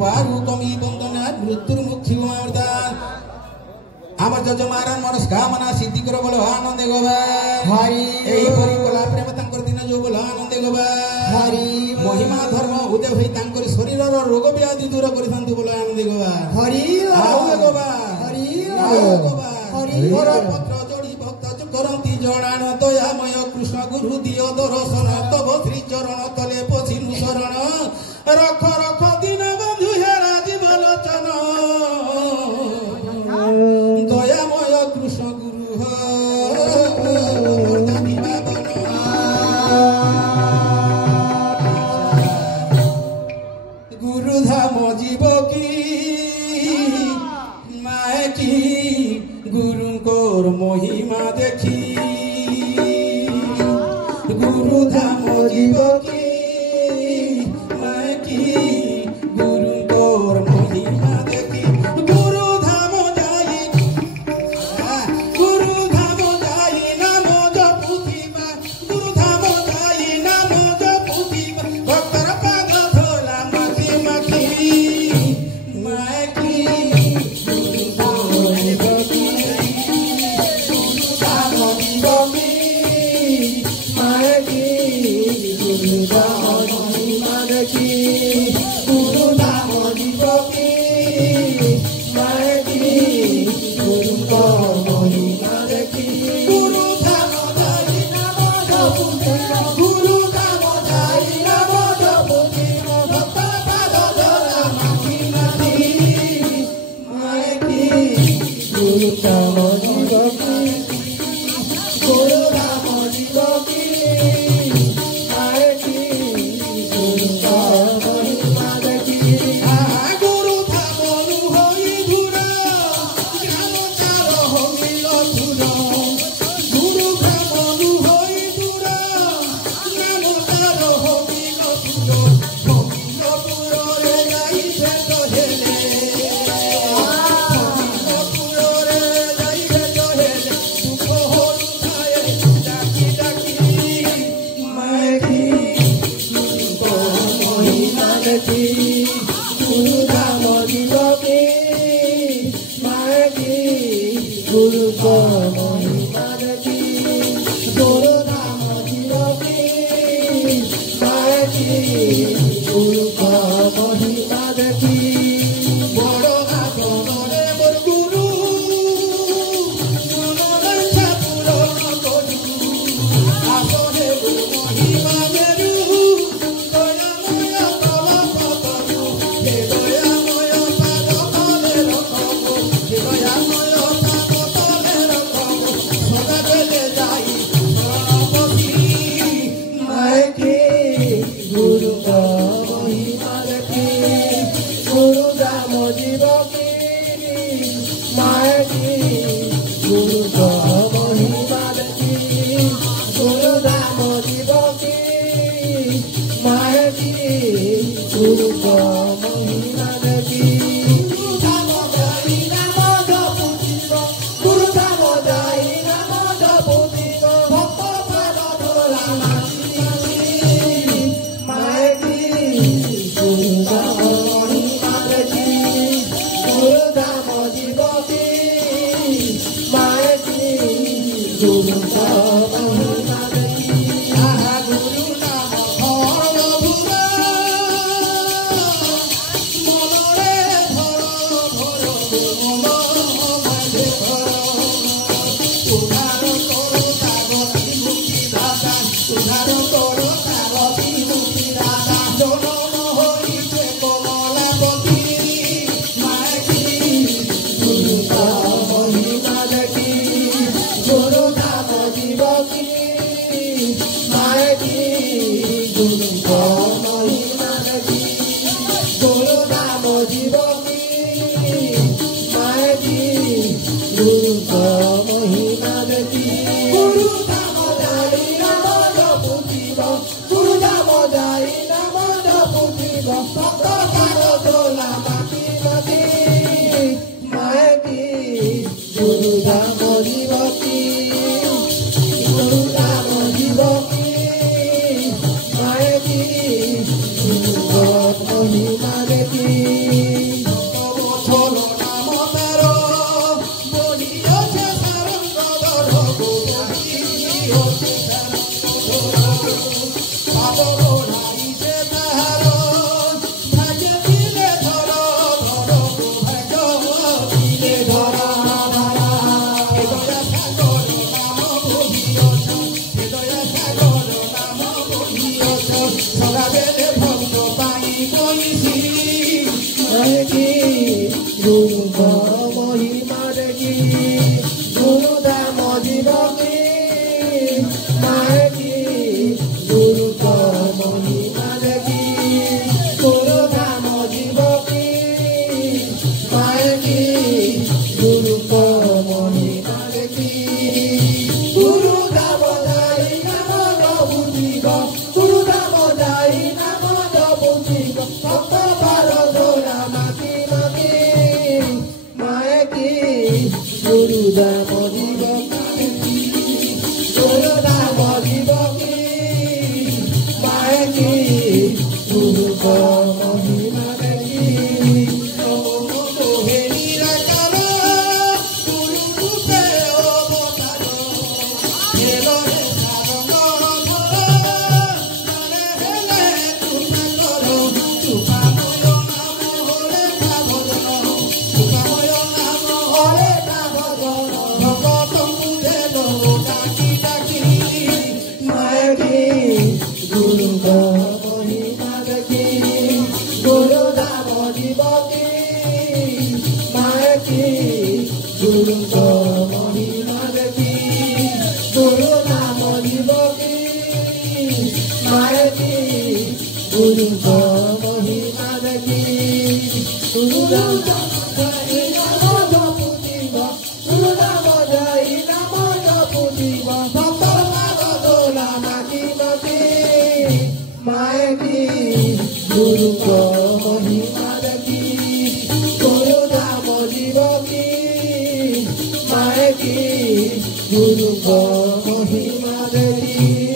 वारु कमी बंदना मृत्युर मुक्ति वरदान आमर जज महाराज मनस्कामना सिद्धि कर बोलो आनंद गोबा हरि एही परि कला प्रेम तांकर दिन जो बोलो आनंद गोबा हरि महिमा धर्म उदय होई तांकर शरीर रो रोग व्याधि दूर करिथांतु बोलो आनंद गोबा हरि आओ गोबा हरि आओ गोबा हरि मोर पत्र जोड़ी भक्त करंती जणान दयामय कृष्ण गुरु दियो दर्शन तव श्री चरण तले पछिनु शरण रख रख दिन बंधु हे राजीव लोचन दयामय कृष्ण गुरु गुरु धाम जीव की माय की गुरु कोर महिमा देखी गुरु धाम जीव की माय की गुरु कोर महिमा देखी गुरु धाम जाई नाम जपुथिबा गुरु धाम जाई नाम जपुथिबा भक्तर पाद धोला माखी माखी माय की गुरु धाम जीव की गुरु धाम जीव की माय की गुरु धाम महिमा देखी गुरु धाम जीव की माय की गुरु धाम महिमा देखी गुरु धाम जाई नाम जपुथिबा गुरु धाम जाई नाम जपुथिबा भक्तर पाद धोला माखी माखी माय की गुरु धाम जीव की गुरु धाम जीव की माय की गुरु धाम महिमा देखी गुरु धाम होई धुर ग्राम चार होइल धुर गुरु धाम होई धुर ग्राम चार होइल धुर गोविंदपुरे जाई भेट हेले गोविंदपुरे जाई भेट हेले दुख होउଥାଏ डाकी डाकी माय की गुरु महिमा देखी गुरु धाम जीव की माय की गुरु महिमा देखी गुरु धाम जीव की माय की गुरु महिमा देखी बड़ आदरे मोर गुरु गुरुरक्षा पूरण करू आपने महिमा मेरु दयामय तव पदरु हे दयामय पाद तले रखमु हे दयामय पाद तले रखमु सदा बेले जाई गणपति माय की गुरु महिमा देखी गुरु धाम जीव की माय की गुरु महिमा देखी गुरु धाम जीव की माय की गुरु महिमा देखी गुरु धाम जाई नाम जपुथिबा गुरु धाम जाई नाम जपुथिबा भक्त पाद धोला माखी माय की गुरु धाम महिमा देखी गुरु धाम जीव की माय की गुरु महिमा देखी गुरु नाम धर धुरा मନରେ ଧର ଧର ମନ ମାঝে ଧର ଉଦ୍ଧାର କର ତାଗତି ମୁକ୍ତି ଦାତା ଉଦ୍ଧାର କର ତାଗତି ମୁକ୍ତି ଦାତା ଜନମ ହୋଇছে କମଲାପତି ମାୟ କି ଗୁରୁ ଧାମ महिमा देखी गुरु धाम जीव की माय की गुरु महिमा देखी गुरु धाम जीव की माय की गुरु महिमा देखी गुरु धाम जाई नाम जपुथिबा गुरु धाम जाई नाम जपुथिबा भक्त पाद धोला माखी माखी माय की गुरु धाम जीव की गुरु धाम जीव की माय की गुरु महिमा देखी गुरुको महिमा देखी गुरु नाम जीवकी मायकी गुरुको महिमा देखी गुरु नाम जय नाम जपुतिब गुरु नाम जय नाम जपुतिब भक्त मागोला मागी बकी मायकी गुरुको महिमा देखी गुरु नाम जीवकी मायकी गुरुको महिमा देखी